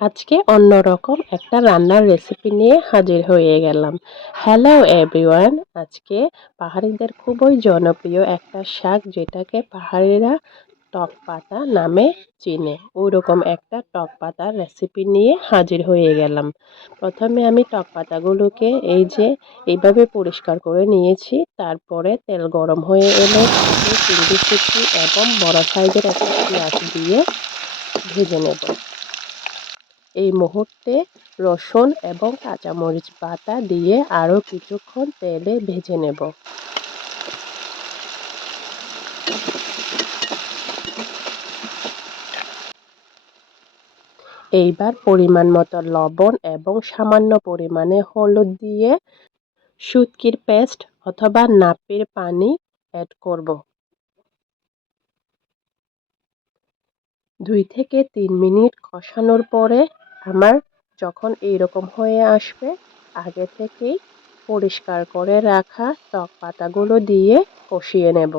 আজকে অন্যরকম একটা রান্নার রেসিপি নিয়ে হাজির হয়ে গেলাম। হ্যালো এভরিওয়ান, আজকে পাহাড়িদের খুবই জনপ্রিয় একটা শাক, যেটাকে পাহাড়িরা টক পাতা নামে চিনে, ওইরকম একটা টক পাতার রেসিপি নিয়ে হাজির হয়ে গেলাম। প্রথমে আমি টক পাতাগুলোকে এইভাবে পরিষ্কার করে নিয়েছি। তারপরে তেল গরম হয়ে এলে তাতে চিংড়ি শুটকি এবং বড় সাইজের একটা পেঁয়াজ দিয়ে ভেজে নেব। এই মুহূর্তে রসুন এবং কাঁচামরিচ বাটা দিয়ে আরও কিছুক্ষণ তেলে ভেজে নেব। এইবার পরিমাণ মতো লবণ এবং সামান্য পরিমাণে হলুদ দিয়ে শুটকির পেস্ট অথবা নাপির পানি অ্যাড করব। 2 থেকে 3 মিনিট কষানোর পরে আমার যখন এইরকম হয়ে আসবে, আগে থেকেই পরিষ্কার করে রাখা টক পাতাগুলো দিয়ে কষিয়ে নেব।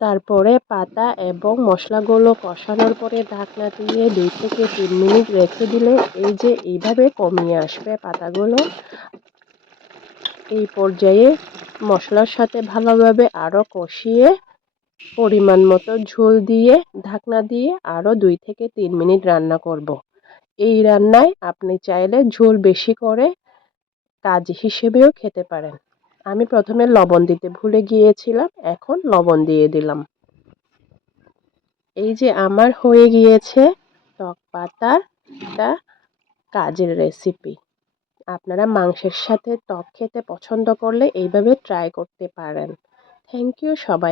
তারপরে পাতা এবং মশলাগুলো কষানোর পরে ঢাকনা দিয়ে 2 থেকে 3 মিনিট রেখে দিলে এইভাবে কমিয়ে আসবে পাতাগুলো। এই পর্যায়ে মশলার সাথে ভালোভাবে আরও কষিয়ে পরিমাণ মতো ঝোল দিয়ে ঢাকনা দিয়ে আরও 2 থেকে 3 মিনিট রান্না করব। এই রান্নায় আপনি চাইলে ঝোল বেশি করে কাজি হিসেবেও খেতে পারেন। আমি প্রথমে লবণ দিতে ভুলে গিয়েছিলাম, এখন লবণ দিয়ে দিলাম। আমার হয়ে গিয়েছে টক পাতার একটা কাজের রেসিপি। আপনারা মাংসের সাথে টক খেতে পছন্দ করলে এইভাবে ট্রাই করতে পারেন। থ্যাংক ইউ সবাই।